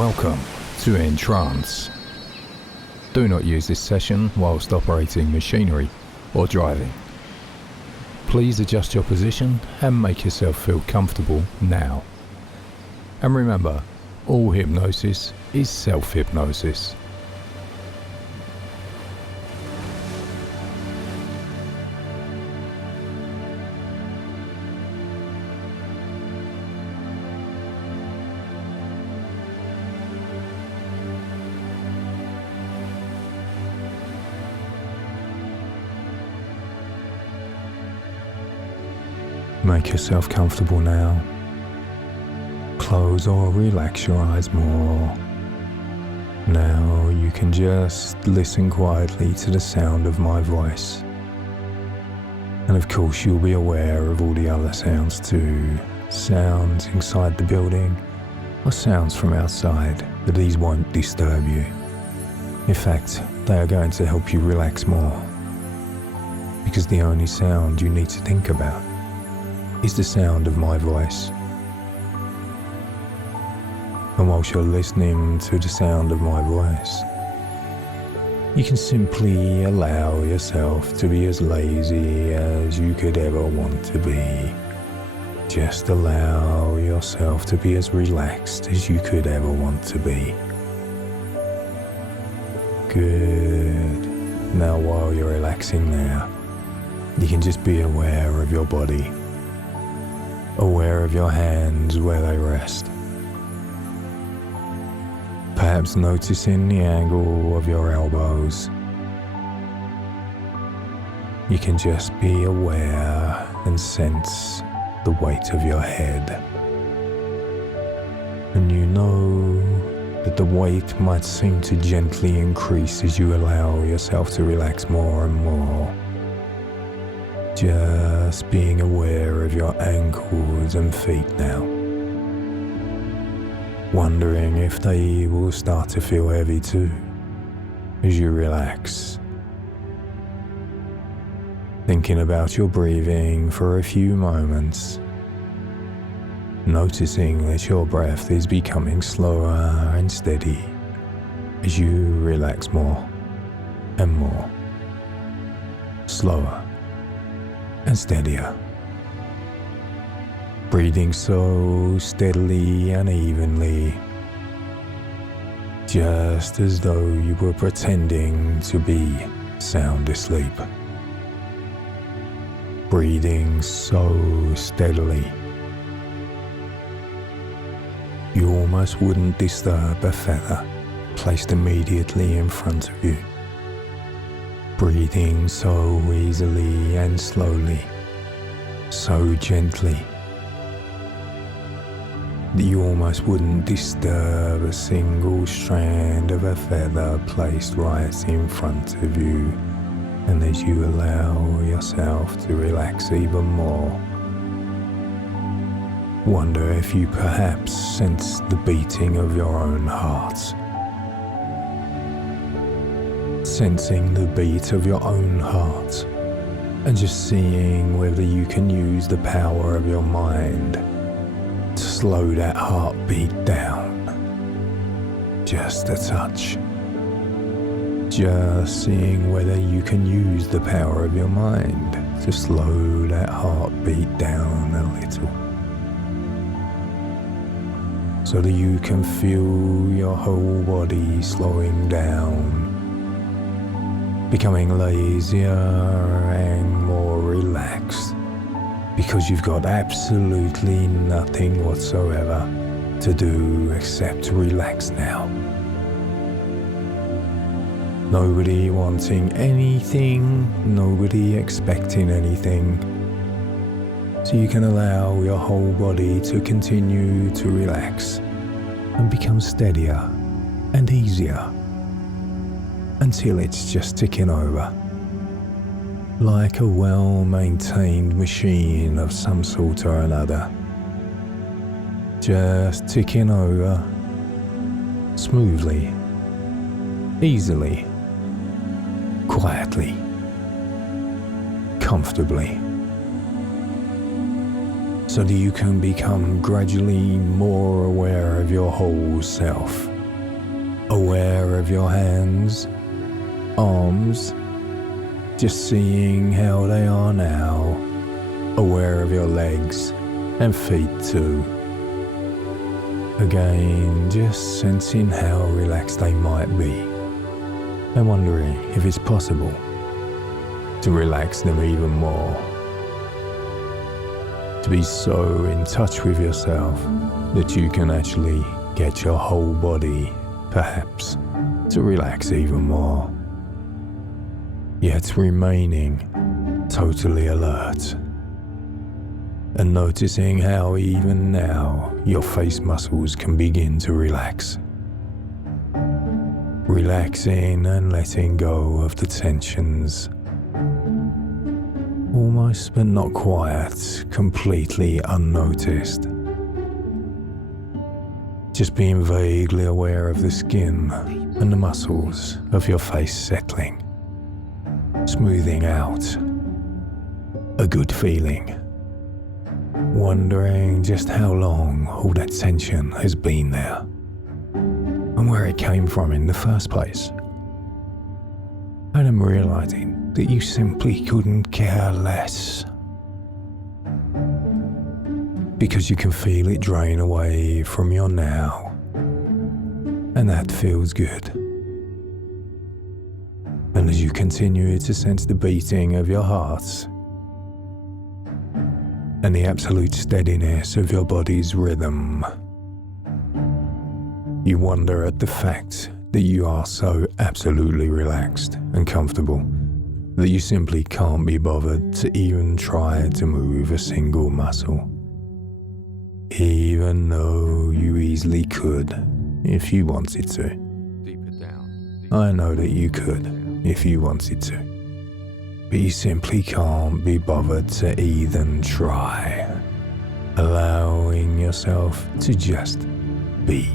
Welcome to EnTrance. Do not use this session whilst operating machinery or driving. Please adjust your position and make yourself feel comfortable now. And remember, all hypnosis is self-hypnosis. Make yourself comfortable now. Close or relax your eyes more. Now you can just listen quietly to the sound of my voice. And of course you'll be aware of all the other sounds too. Sounds inside the building or sounds from outside, but these won't disturb you. In fact, they are going to help you relax more. Because the only sound you need to think about is the sound of my voice. And whilst you're listening to the sound of my voice, you can simply allow yourself to be as lazy as you could ever want to be. Just allow yourself to be as relaxed as you could ever want to be. Good. Now while you're relaxing there, you can just be aware of your body. Aware of your hands where they rest. Perhaps noticing the angle of your elbows. You can just be aware and sense the weight of your head. And you know that the weight might seem to gently increase as you allow yourself to relax more and more. Just being aware of your ankles and feet now. Wondering if they will start to feel heavy too as you relax. Thinking about your breathing for a few moments. Noticing that your breath is becoming slower and steady as you relax more and more. Slower and steadier. Breathing so steadily and evenly, just as though you were pretending to be sound asleep. Breathing so steadily, you almost wouldn't disturb a feather placed immediately in front of you. Breathing so easily and slowly, so gently, that you almost wouldn't disturb a single strand of a feather placed right in front of you. And as you allow yourself to relax even more, wonder if you perhaps sense the beating of your own heart. Sensing the beat of your own heart and just seeing whether you can use the power of your mind to slow that heartbeat down just a touch. Just seeing whether you can use the power of your mind to slow that heartbeat down a little, so that you can feel your whole body slowing down, becoming lazier and more relaxed, because you've got absolutely nothing whatsoever to do except relax now. Nobody wanting anything, nobody expecting anything. So you can allow your whole body to continue to relax and become steadier and easier, until it's just ticking over, like a well-maintained machine of some sort or another. Just ticking over, smoothly, easily, quietly, comfortably, so that you can become gradually more aware of your whole self. aware of your hands, arms, just seeing how they are now, aware of your legs and feet too. Again, just sensing how relaxed they might be and wondering if it's possible to relax them even more. To be so in touch with yourself that you can actually get your whole body, perhaps, to relax even more. Yet remaining totally alert and noticing how even now your face muscles can begin to relax. Relaxing and letting go of the tensions. Almost but not quite, completely unnoticed. Just being vaguely aware of the skin and the muscles of your face settling, smoothing out. A good feeling. Wondering just how long all that tension has been there and where it came from in the first place. And I'm realizing that you simply couldn't care less, because you can feel it drain away from your now, and that feels good. And as you continue to sense the beating of your heart and the absolute steadiness of your body's rhythm, you wonder at the fact that you are so absolutely relaxed and comfortable that you simply can't be bothered to even try to move a single muscle, even though you easily could if you wanted to. Deeper down. I know that you could if you wanted to, but you simply can't be bothered to even try, allowing yourself to just be.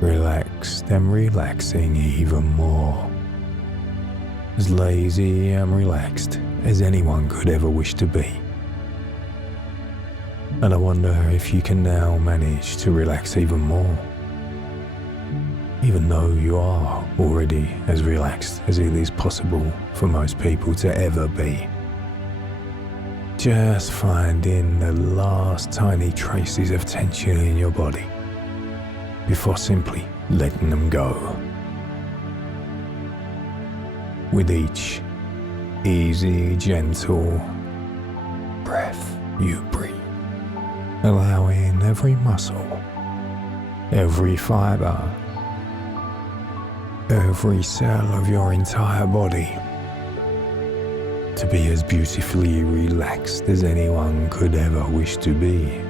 Relaxed and relaxing even more. As lazy and relaxed as anyone could ever wish to be. And I wonder if you can now manage to relax even more, even though you are already as relaxed as it is possible for most people to ever be. Just finding the last tiny traces of tension in your body before simply letting them go. With each easy, gentle breath you breathe, allowing every muscle, every fiber, every cell of your entire body to be as beautifully relaxed as anyone could ever wish to be.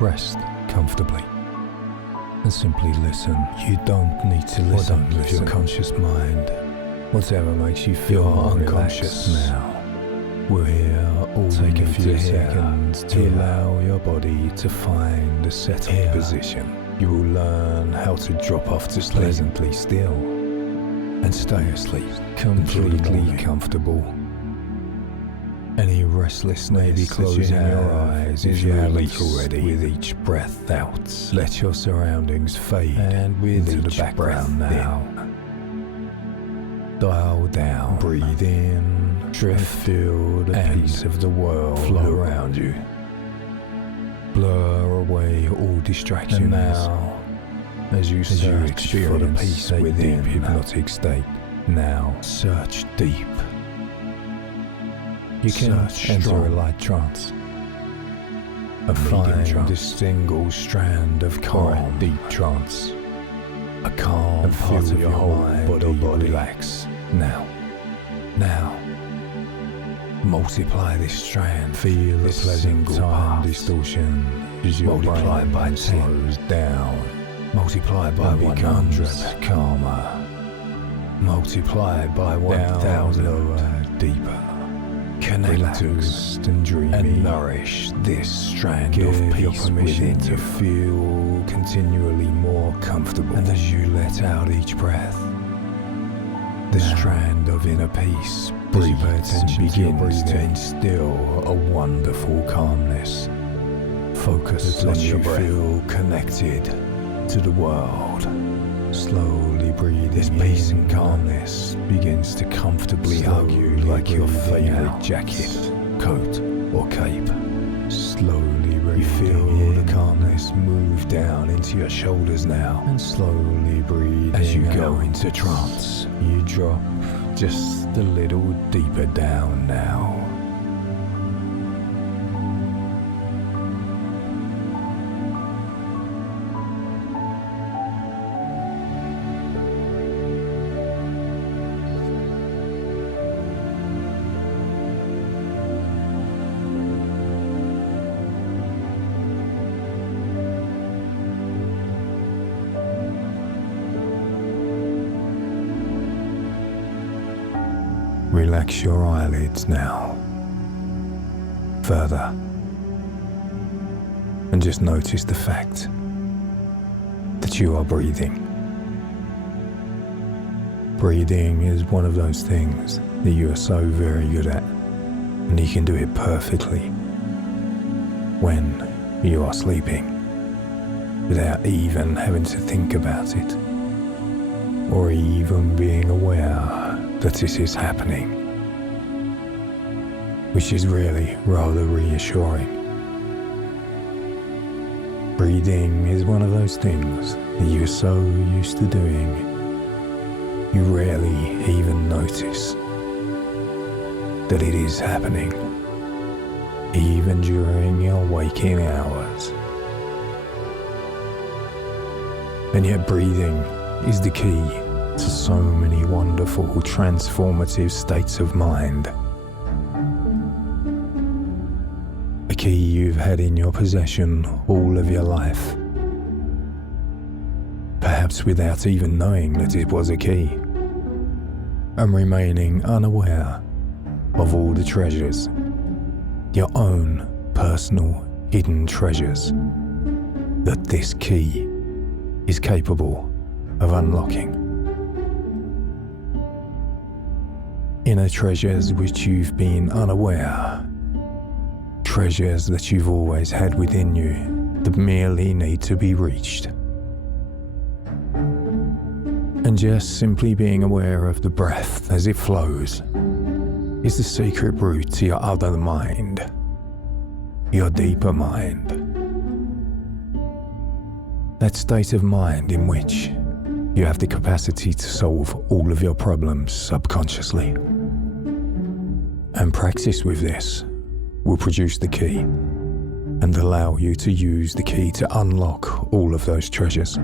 Rest comfortably and simply listen. You don't need to listen with your conscious mind. Whatever makes you feel unconscious now. We're here all take a few seconds to allow your body to find a settled position. You will learn how to drop off to sleep pleasantly still and stay asleep completely comfortable. Any restlessness maybe closing your eyes if you haven't already. With each breath out, let your surroundings fade, and with into the background now. Dial down, breathe in, drift, feel the peace of the world flow around you. Blur away all distractions. And now, as you search for the peace within, deep hypnotic state. Now, search deep. You can enter a light trance, a fine, distinct strand of calm, deep trance, a calm part of your whole body relax. Now, multiply this strand, feel the pleasant time distortion as your brain by slows down, multiply by 100, calmer, multiplied by 1,000, lower, deeper. Relaxed and dreamy, and nourish this strand of peace within to feel continually more comfortable. And as you let out each breath, the strand of inner peace breathes and begins to instill a wonderful calmness. Focus on your breath. Feel connected to the world. Slowly breathing. This peace and calmness begins to comfortably hug you like your favorite jacket, coat, or cape. Slowly breathing. You feel the calmness move down into your shoulders now, and slowly breathing. As you go into trance, you drop just a little deeper down now. Relax your eyelids now, further, and just notice the fact that you are breathing. Breathing is one of those things that you are so very good at, and you can do it perfectly when you are sleeping, without even having to think about it, or even being aware that this is happening, which is really rather reassuring. Breathing is one of those things that you're so used to doing, you rarely even notice that it is happening, even during your waking hours. And yet breathing is the key to so many wonderful, transformative states of mind. A key you've had in your possession all of your life, perhaps without even knowing that it was a key, and remaining unaware of all the treasures, your own personal hidden treasures, that this key is capable of unlocking. Inner treasures which you've been unaware, treasures that you've always had within you that merely need to be reached. And just simply being aware of the breath as it flows is the secret route to your other mind, your deeper mind. That state of mind in which you have the capacity to solve all of your problems subconsciously. And practice with this will produce the key and allow you to use the key to unlock all of those treasures.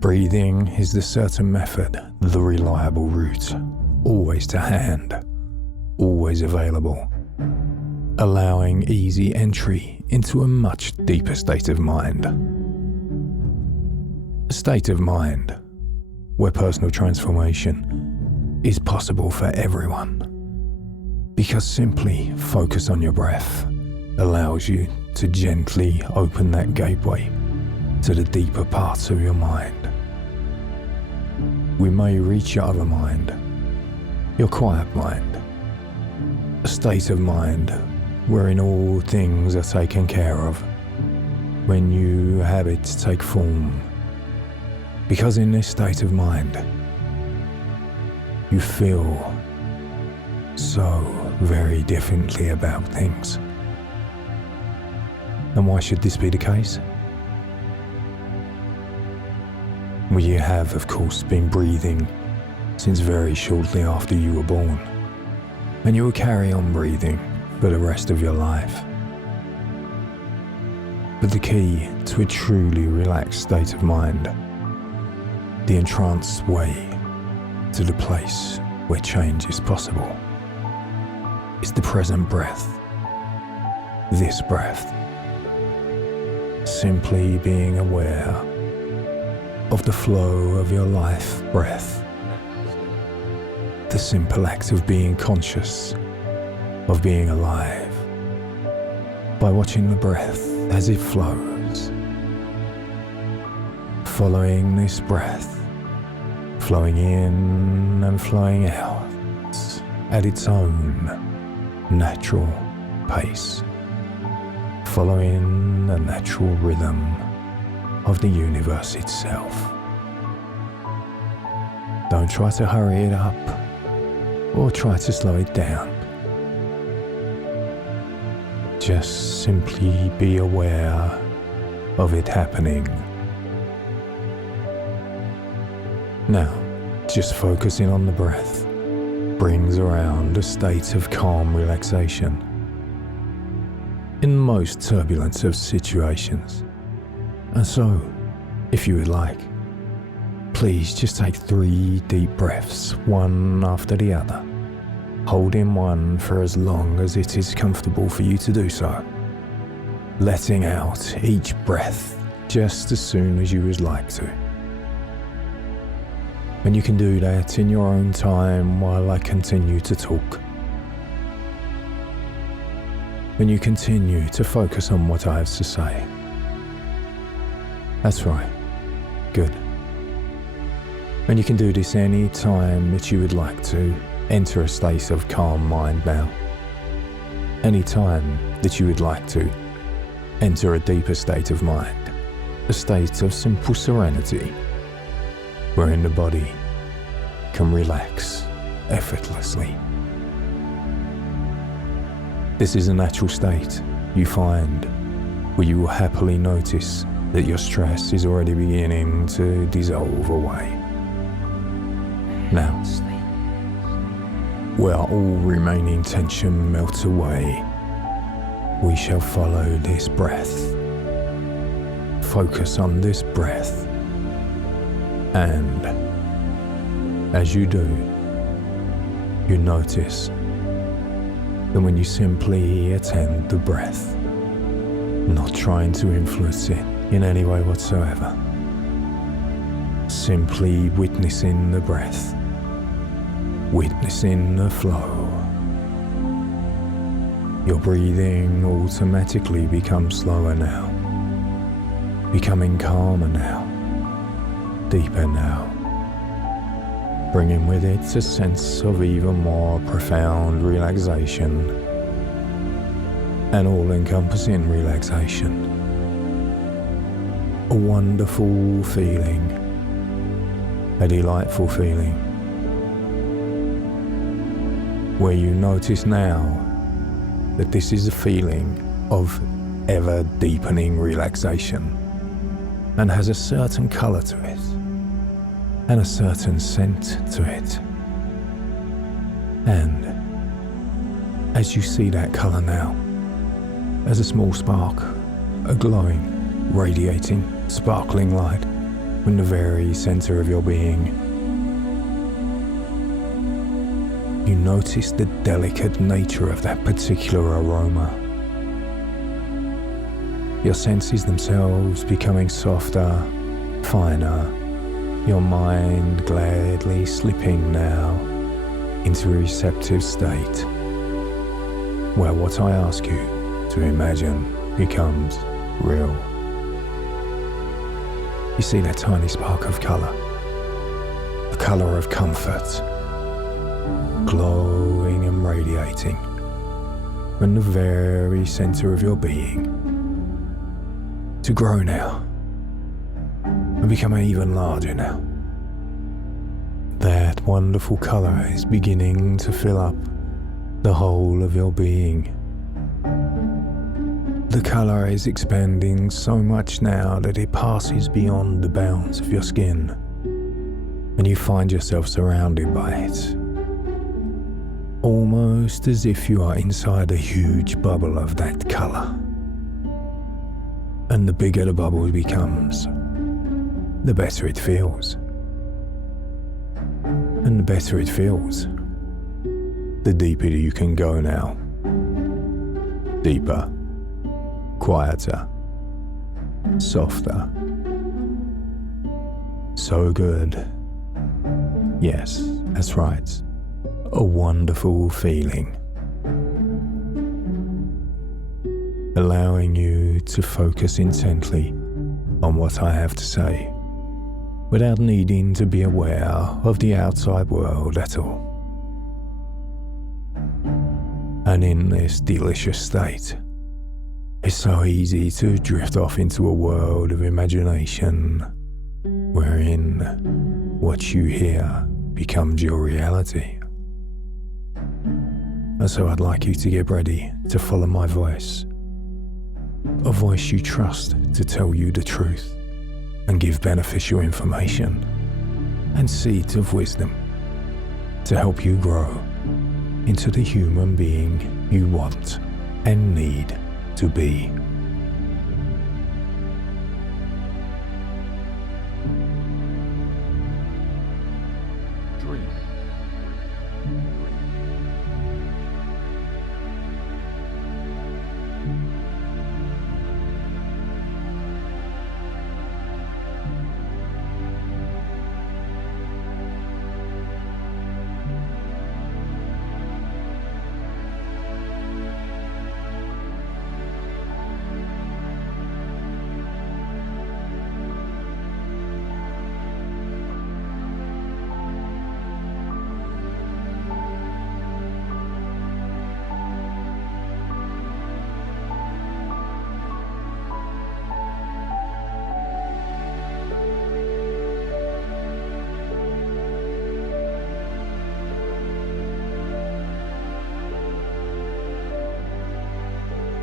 Breathing is the certain method, the reliable route, always to hand, always available, allowing easy entry into a much deeper state of mind. A state of mind where personal transformation is possible for everyone, because simply focus on your breath allows you to gently open that gateway to the deeper parts of your mind. We may reach your other mind, your quiet mind, a state of mind wherein all things are taken care of, when new habits take form, because in this state of mind, you feel so very differently about things. And why should this be the case? Well, you have, of course, been breathing since very shortly after you were born, and you will carry on breathing for the rest of your life. But the key to a truly relaxed state of mind, the entranced way to the place where change is possible, is the present breath. This breath. Simply being aware of the flow of your life breath, the simple act of being conscious, of being alive, by watching the breath as it flows, following this breath, flowing in and flowing out at its own natural pace, following the natural rhythm of the universe itself. Don't try to hurry it up or try to slow it down. Just simply be aware of it happening. Now, just focusing on the breath brings around a state of calm relaxation. In most turbulence of situations. And so, if you would like, please just take 3 deep breaths, one after the other, holding one for as long as it is comfortable for you to do so, letting out each breath just as soon as you would like to. And you can do that in your own time while I continue to talk. And you continue to focus on what I have to say. That's right. Good. And you can do this any time that you would like to enter a state of calm mind now. Any time that you would like to enter a deeper state of mind, a state of simple serenity, wherein the body can relax effortlessly. This is a natural state you find where you will happily notice that your stress is already beginning to dissolve away. Now, where all remaining tension melts away, we shall follow this breath. Focus on this breath. And as you do, you notice that when you simply attend the breath, not trying to influence it in any way whatsoever, simply witnessing the breath, witnessing the flow, your breathing automatically becomes slower now, becoming calmer now, deeper now, bringing with it a sense of even more profound relaxation, an all-encompassing relaxation, a wonderful feeling, a delightful feeling, where you notice now that this is a feeling of ever-deepening relaxation and has a certain colour to it and a certain scent to it. And as you see that colour now, as a small spark, a glowing, radiating, sparkling light from the very centre of your being, you notice the delicate nature of that particular aroma. Your senses themselves becoming softer, finer, your mind gladly slipping now into a receptive state, where what I ask you to imagine becomes real. You see that tiny spark of colour, the colour of comfort, glowing and radiating from the very centre of your being, to grow now and become even larger now. That wonderful colour is beginning to fill up the whole of your being. The colour is expanding so much now that it passes beyond the bounds of your skin, and you find yourself surrounded by it, almost as if you are inside a huge bubble of that colour. And the bigger the bubble becomes, the better it feels. And the better it feels, the deeper you can go now. Deeper, quieter, softer, So good. Yes, that's right. A wonderful feeling. Allowing you to focus intently on what I have to say, without needing to be aware of the outside world at all. And in this delicious state, it's so easy to drift off into a world of imagination, wherein what you hear becomes your reality. And so I'd like you to get ready to follow my voice, a voice you trust to tell you the truth and give beneficial information and seeds of wisdom to help you grow into the human being you want and need to be. Dream.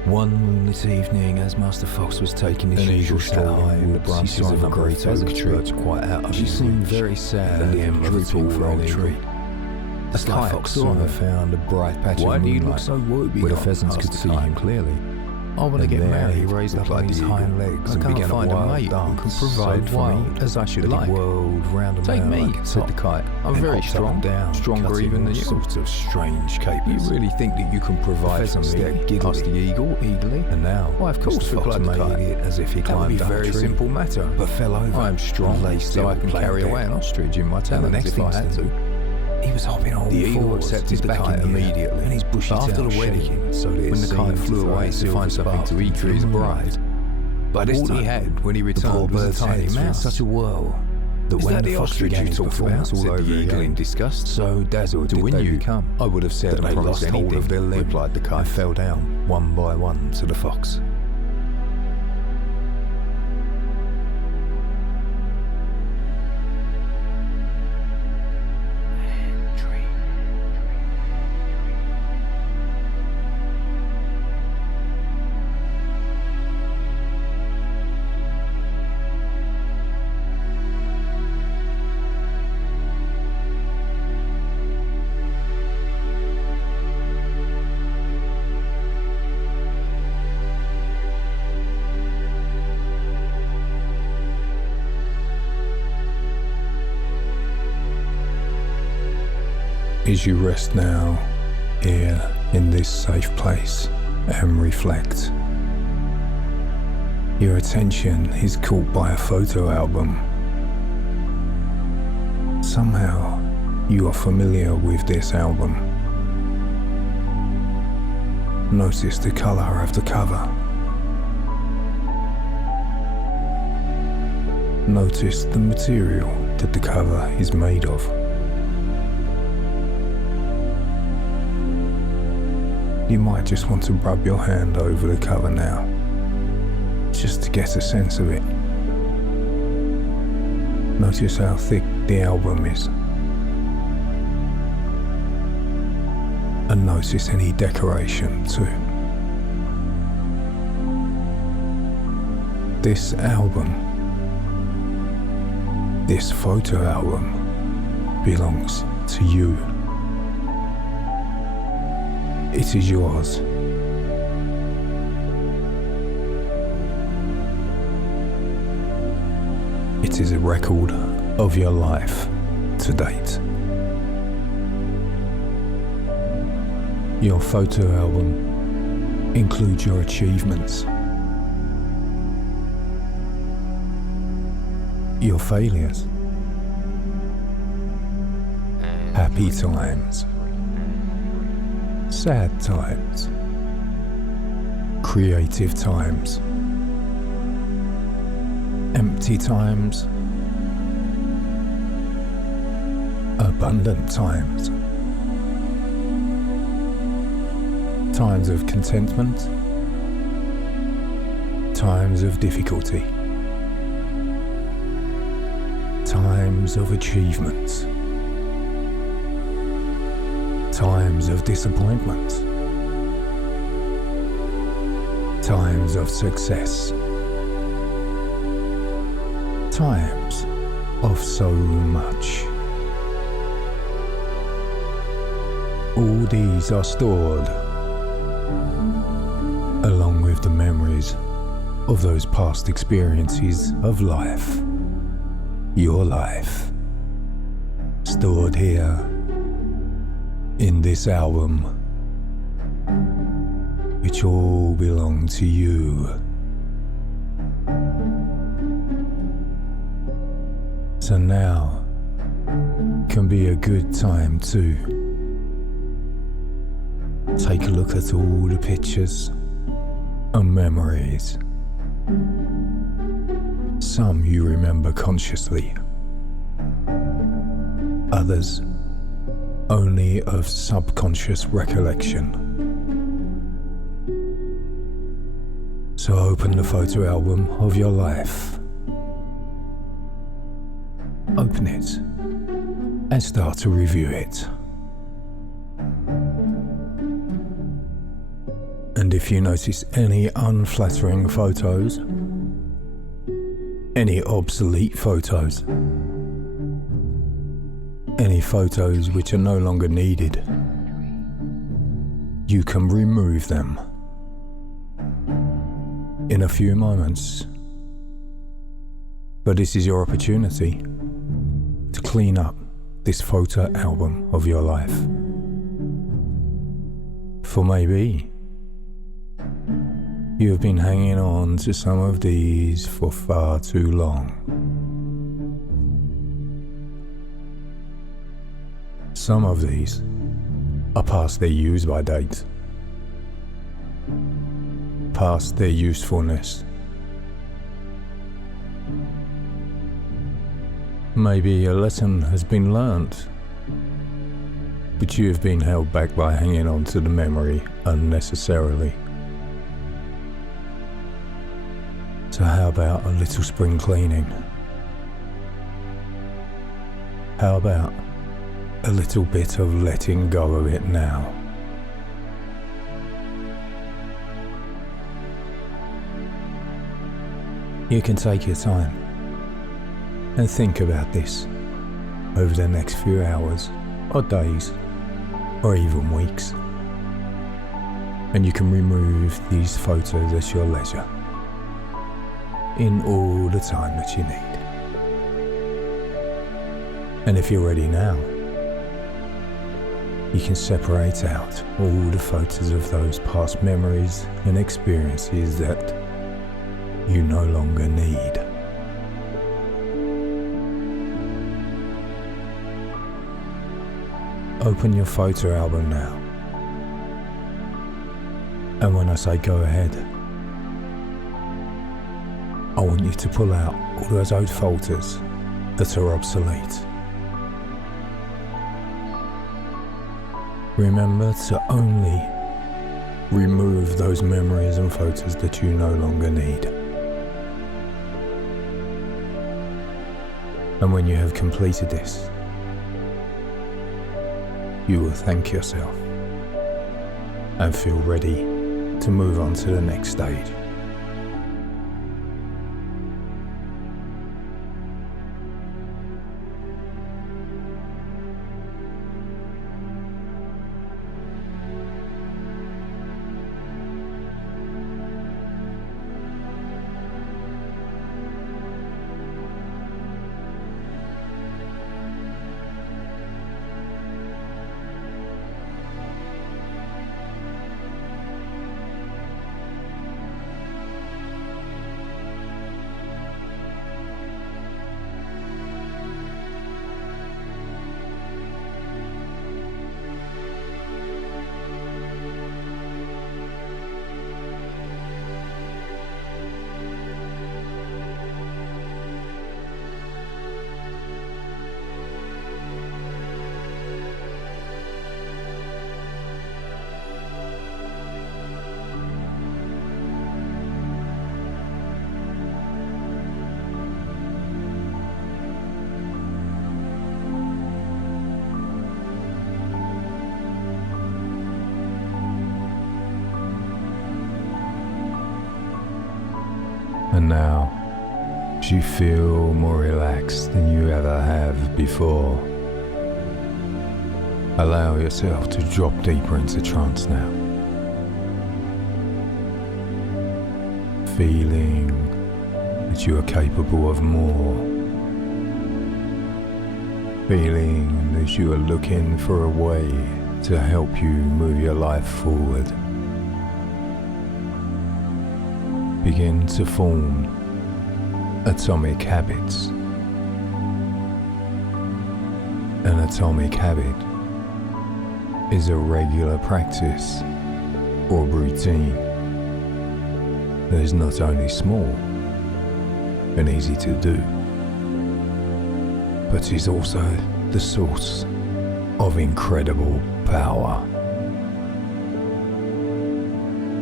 One moonlit evening, as Master Fox was taking his usual stroll in the branches of a great oak tree, quite out of she seemed very sad at the end of a tall old tree. A sly fox soon found a bright patch of moonlight so where the pheasants could see him clearly. I want to get married. He raised up on his hind legs and began to find a mate who can provide for me as I should like. Whirled round and Take round, me, said the kite. I'm very strong, stronger even than you. Sorts of strange capers. You really think that you can provide for me? Asked the eagle eagerly. And now, why, of course, Mr. Fox made it as if he that would be climbed a up very a tree, simple matter. but fell over. I'm strong, so I can carry away an ostrich in my And the talons next if I had instant, to. he was hopping on The eagle forwards, accepted his back kite in the air, immediately, and his bushy after tail the wedding, shaking, so that when the kite flew away to find something to eat for his bride. By this time, he had, when he returned, was a tiny mouse. Such a whirl that Is when that the the fox ostrich began you his talked about? performance all Said over the eagle again, in disgust. so dazzled To did win they you, become, I would have said that and they promised lost hold anything, of their limb, replied the and kite. fell down one by one to the fox. As you rest now, here in this safe place, and reflect, your attention is caught by a photo album. Somehow, you are familiar with this album. Notice the color of the cover. Notice the material that the cover is made of. You might just want to rub your hand over the cover now, just to get a sense of it. Notice how thick the album is. And notice any decoration too. This album, this photo album, belongs to you. It is yours. It is a record of your life to date. Your photo album includes your achievements, your failures, happy times, sad times, creative times, empty times, abundant times, times of contentment, times of difficulty, times of achievement, times of disappointment, times of success, times of so much. All these are stored along with the memories of those past experiences of life, your life, stored here in this album, which all belong to you. So now can be a good time to take a look at all the pictures and memories. Some you remember consciously, others only of subconscious recollection. So open the photo album of your life. Open it and start to review it. And if you notice any unflattering photos, any obsolete photos, any photos which are no longer needed, you can remove them in a few moments. But this is your opportunity to clean up this photo album of your life. For maybe you have been hanging on to some of these for far too long. Some of these are past their use-by date, past their usefulness. Maybe a lesson has been learnt, but you have been held back by hanging on to the memory unnecessarily. So how about a little spring cleaning? How about a little bit of letting go of it now? You can take your time and think about this over the next few hours or days or even weeks. And you can remove these photos at your leisure in all the time that you need. And if you're ready now, you can separate out all the photos of those past memories and experiences that you no longer need. Open your photo album now. And when I say go ahead, I want you to pull out all those old photos that are obsolete. Remember to only remove those memories and photos that you no longer need. And when you have completed this, you will thank yourself and feel ready to move on to the next stage. And now, as you feel more relaxed than you ever have before, allow yourself to drop deeper into trance now. Feeling that you are capable of more. Feeling that you are looking for a way to help you move your life forward. Begin to form atomic habits. An atomic habit is a regular practice or routine that is not only small and easy to do, but is also the source of incredible power.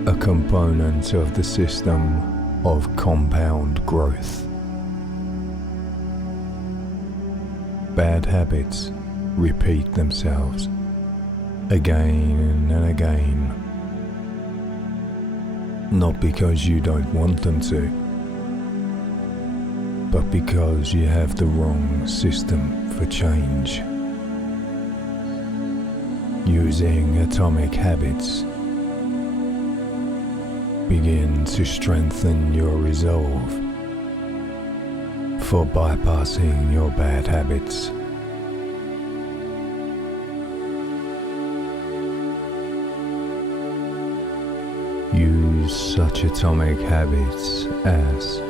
A component of the system of compound growth. Bad habits repeat themselves again and again, not because you don't want them to, but because you have the wrong system for change. Using atomic habits, begin to strengthen your resolve for bypassing your bad habits. Use such atomic habits as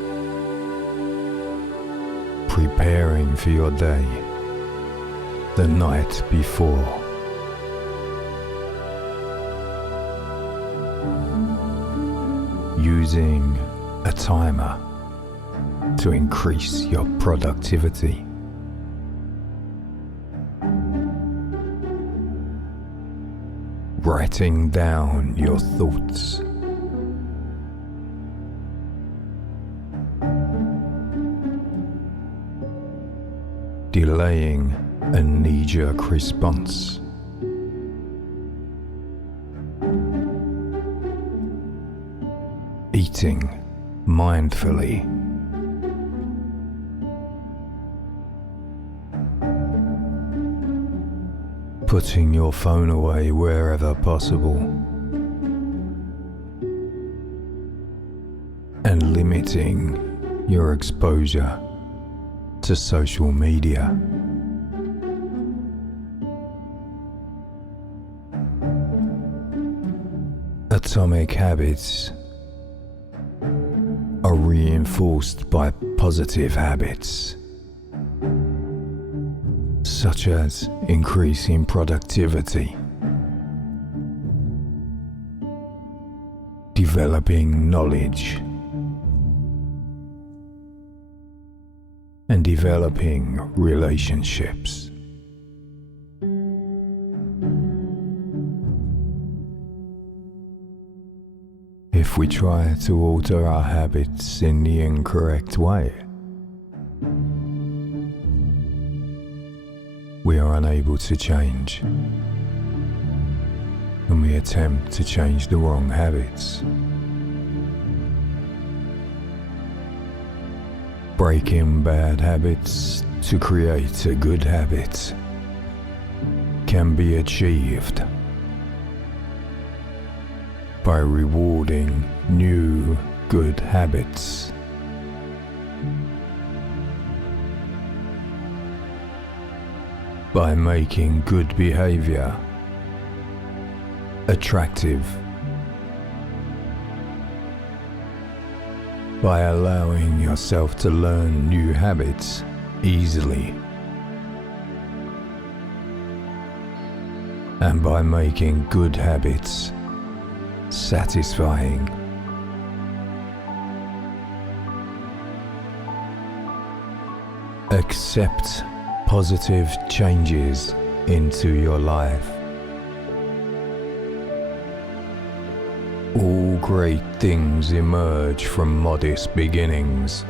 preparing for your day the night before. Using a timer to increase your productivity. Writing down your thoughts. Delaying a knee-jerk response. Eating mindfully. Putting your phone away wherever possible. And limiting your exposure to social media. Atomic habits are reinforced by positive habits, such as increasing productivity, developing knowledge, and developing relationships. If we try to alter our habits in the incorrect way, we are unable to change, and we attempt to change the wrong habits. Breaking bad habits to create a good habit can be achieved by rewarding new good habits. By making good behavior attractive. By allowing yourself to learn new habits easily. And by making good habits satisfying. Accept positive changes into your life. All great things emerge from modest beginnings.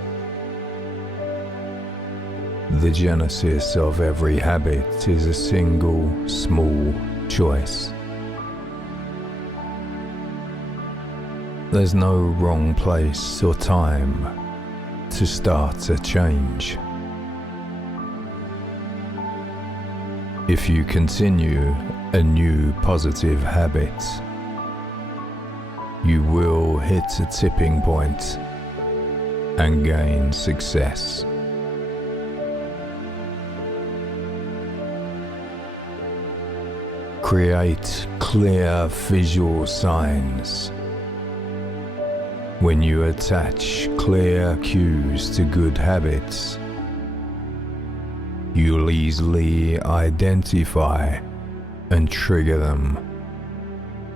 The genesis of every habit is a single, small choice. There's no wrong place or time to start a change. If you continue a new positive habit, you will hit a tipping point and gain success. Create clear visual signs. When you attach clear cues to good habits, you'll easily identify and trigger them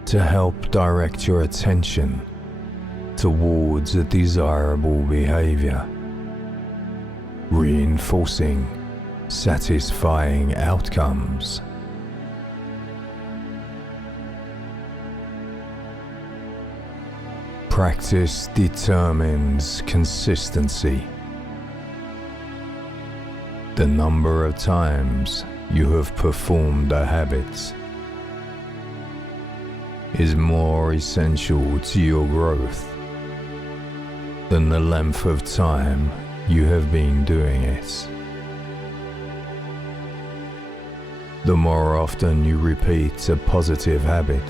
to help direct your attention towards a desirable behavior, reinforcing satisfying outcomes. Practice determines consistency. The number of times you have performed a habit is more essential to your growth than the length of time you have been doing it. The more often you repeat a positive habit,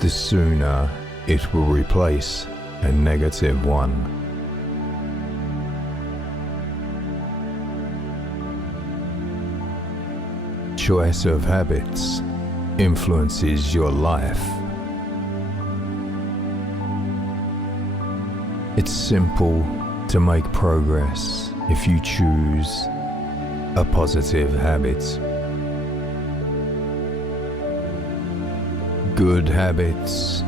the sooner it will replace a negative one. Choice of habits influences your life. It's simple to make progress if you choose a positive habit. Good habits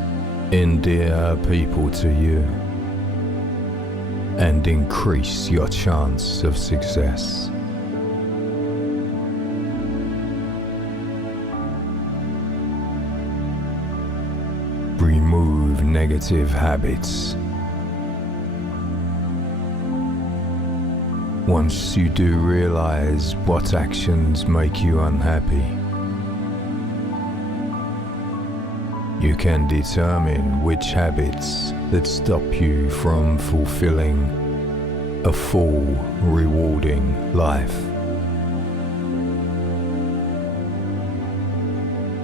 endear people to you and increase your chance of success. Remove negative habits. Once you do realize what actions make you unhappy, you can determine which habits that stop you from fulfilling a full, rewarding life.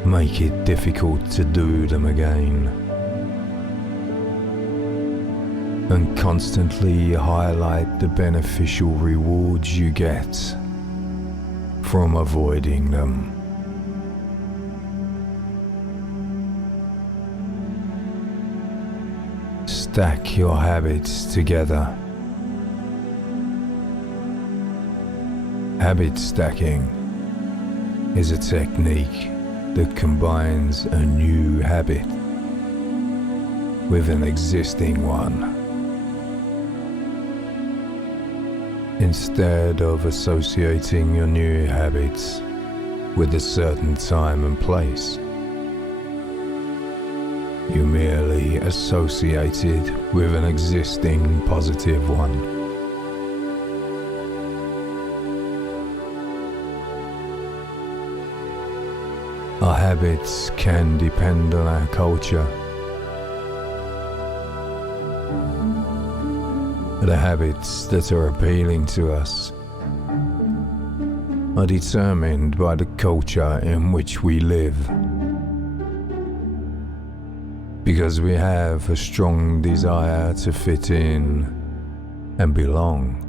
Make it difficult to do them again, and constantly highlight the beneficial rewards you get from avoiding them. Stack your habits together. Habit stacking is a technique that combines a new habit with an existing one. Instead of associating your new habits with a certain time and place, you merely associate it with an existing positive one. Our habits can depend on our culture. The habits that are appealing to us are determined by the culture in which we live. Because we have a strong desire to fit in and belong,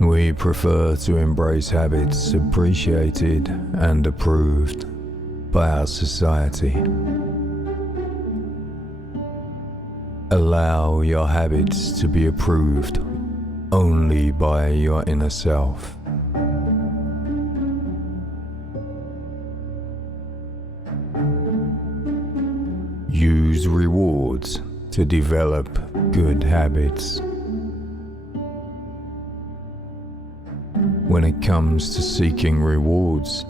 we prefer to embrace habits appreciated and approved by our society. Allow your habits to be approved only by your inner self. Use rewards to develop good habits. When it comes to seeking rewards,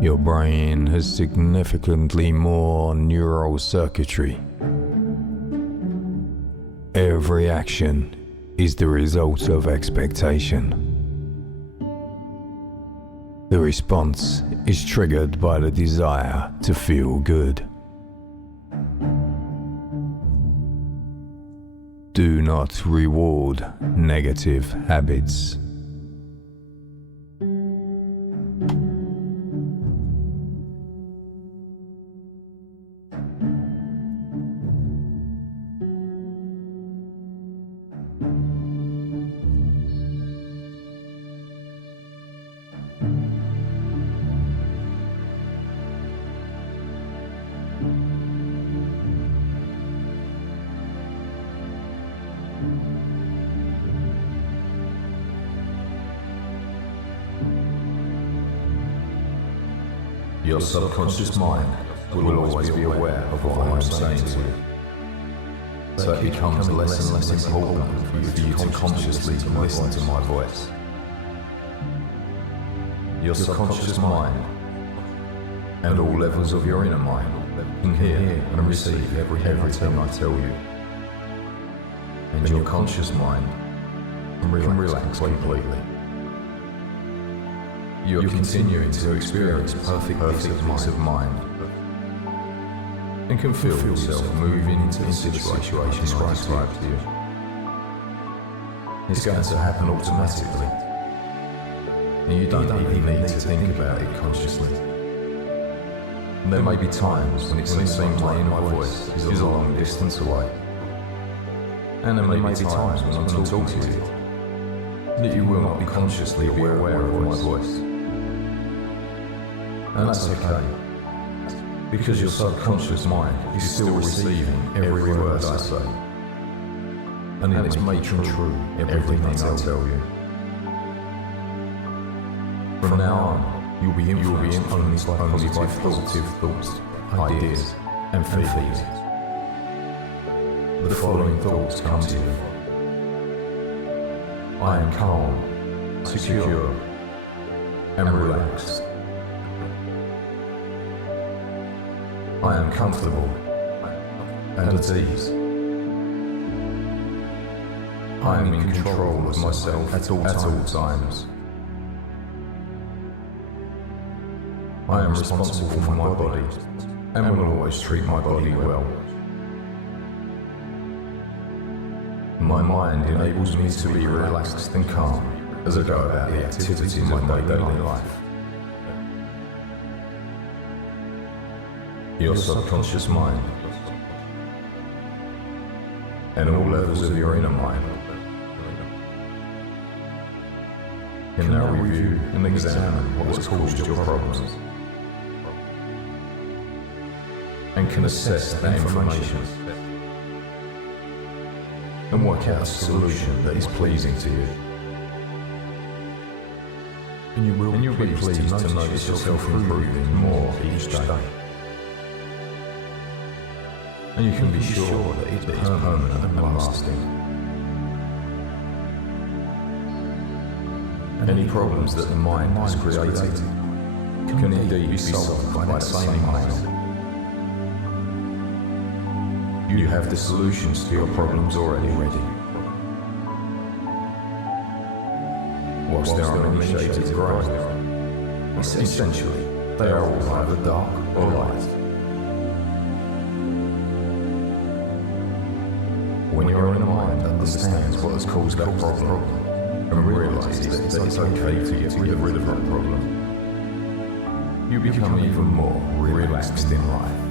your brain has significantly more neural circuitry. Every action is the result of expectation. The response is triggered by the desire to feel good. not reward negative habits. Your subconscious mind will always be aware of what I am saying to you. So it becomes less and less important for you to consciously listen to my voice. Your subconscious mind and all levels of your inner mind can hear and receive everything I tell you. And your conscious mind can relax completely. You are continuing to experience perfect peace of mind and can feel yourself moving into the situation I described to you. It's going to happen automatically, and you don't even need to think about it consciously. And there may be times when it seems my inner voice is a long distance away, and there may be times when I'm talking to you that you will not be consciously aware of my voice. And that's okay, because your subconscious mind is still receiving every word I say, and it's making true everything I tell you. From now on, you'll be influenced only by positive thoughts, ideas, and feelings. The following thoughts come to you. I am calm, secure, and relaxed. I am comfortable and at ease. I am in control of myself at all times. I am responsible for my body and will always treat my body well. My mind enables me to be relaxed and calm as I go about the activities of my daily life. Your subconscious mind and all levels of your inner mind can now review and examine what has caused your problems and can assess the information and work out a solution that is pleasing to you. And you will be pleased to notice yourself improving more each day. And you can be sure that it is permanent and lasting. Any problems that the mind has created can indeed be solved by that same mind. You have the solutions to your problems already ready. Whilst there are many shades of grey, essentially they are all either dark or light. When your inner mind understands what has caused that problem and realizes that it's okay to get rid of that problem, you become even more relaxed in life.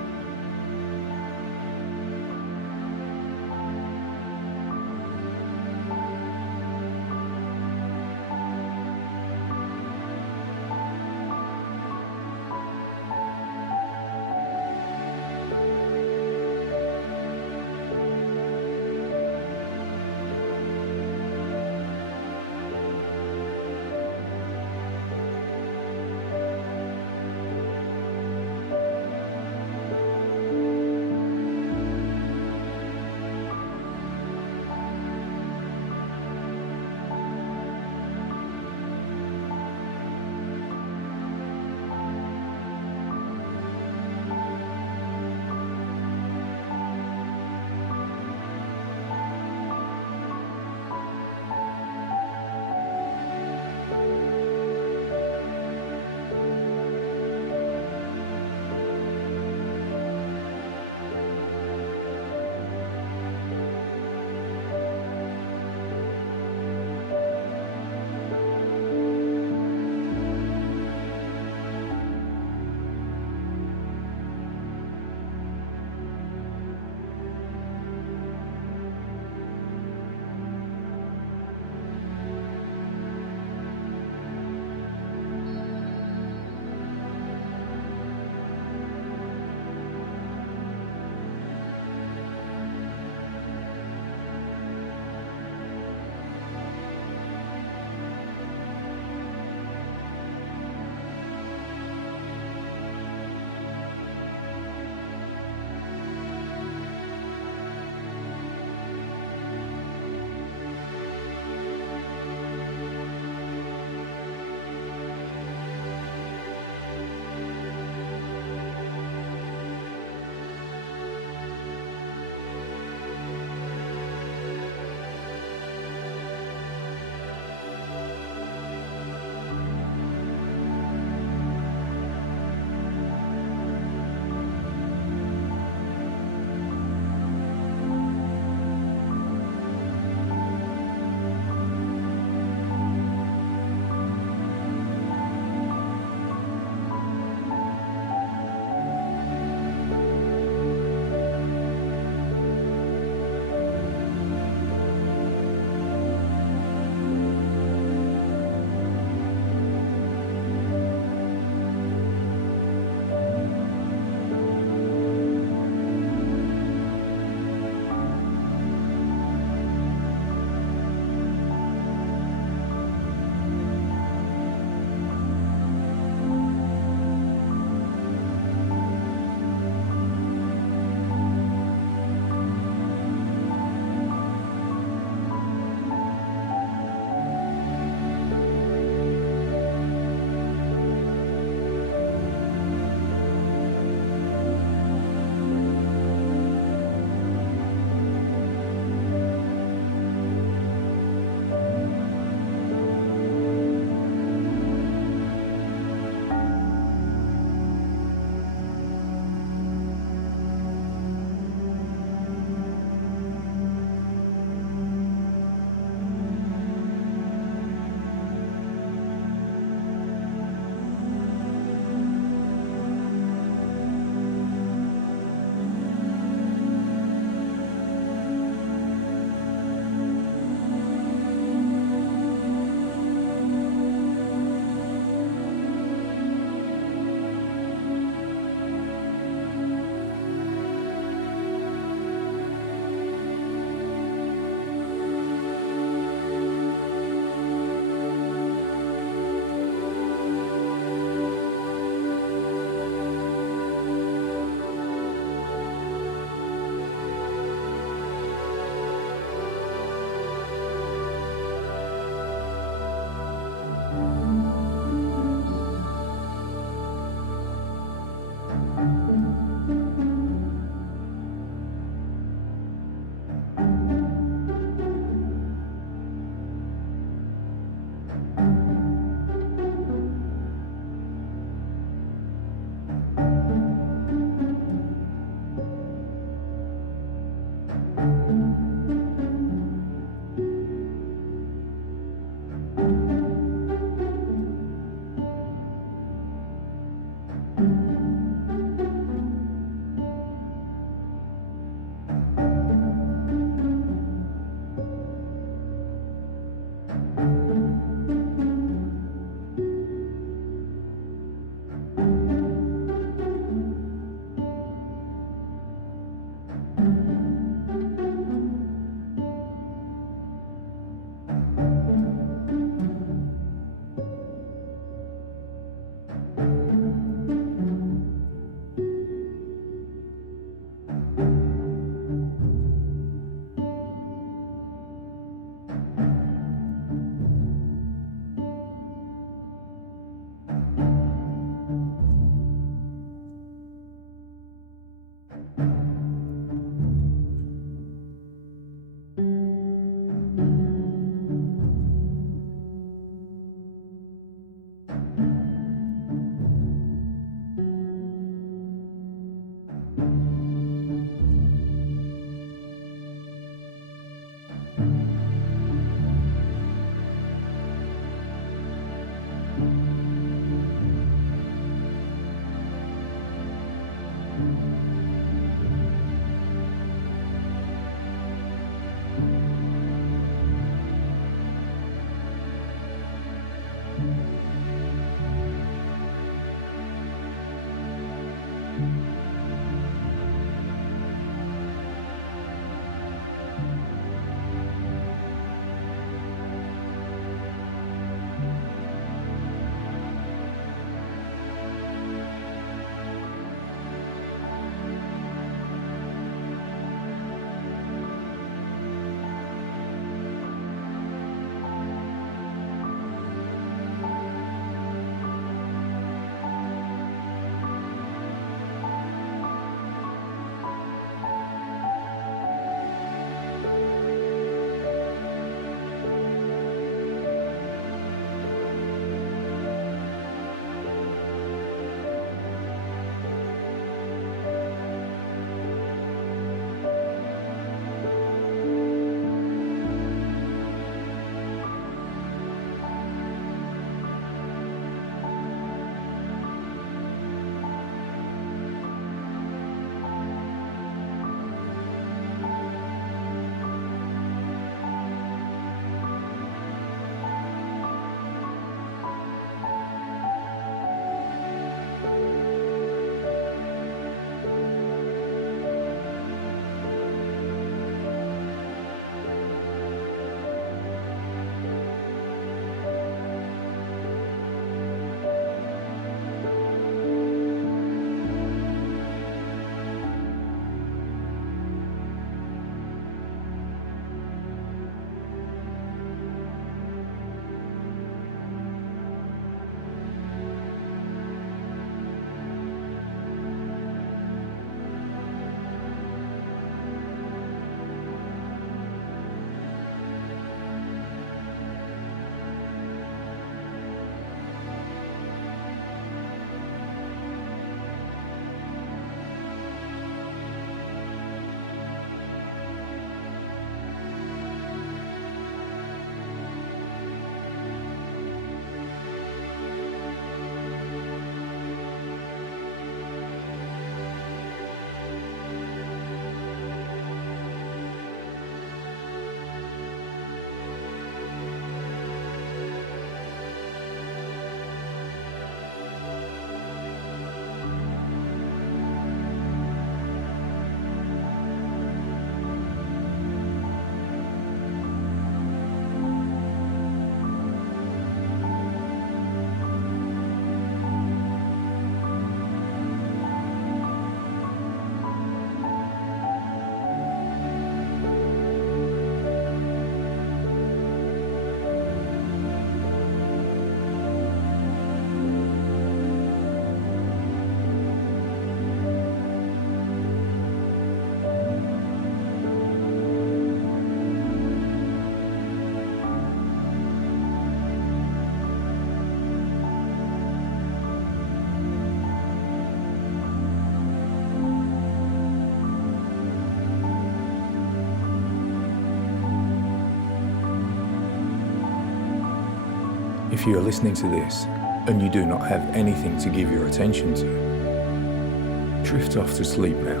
If you are listening to this and you do not have anything to give your attention to, drift off to sleep now.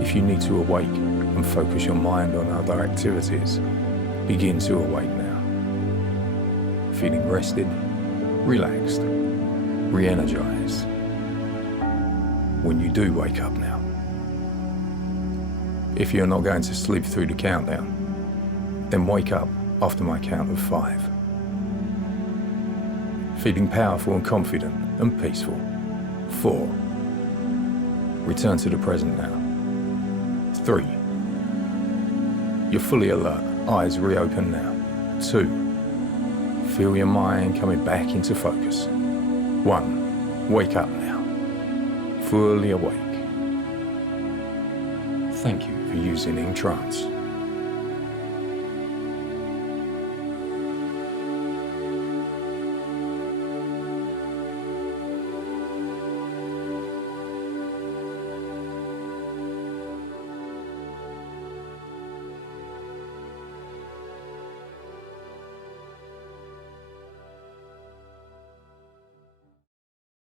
If you need to awake and focus your mind on other activities, begin to awake now. Feeling rested, relaxed, re-energized. When you do wake up now. If you're not going to sleep through the countdown, then wake up after my count of 5. Feeling powerful and confident and peaceful. 4. Return to the present now. 3. You're fully alert, eyes reopen now. 2. Feel your mind coming back into focus. 1. Wake up now. Fully awake. Thank you for using EnTrance.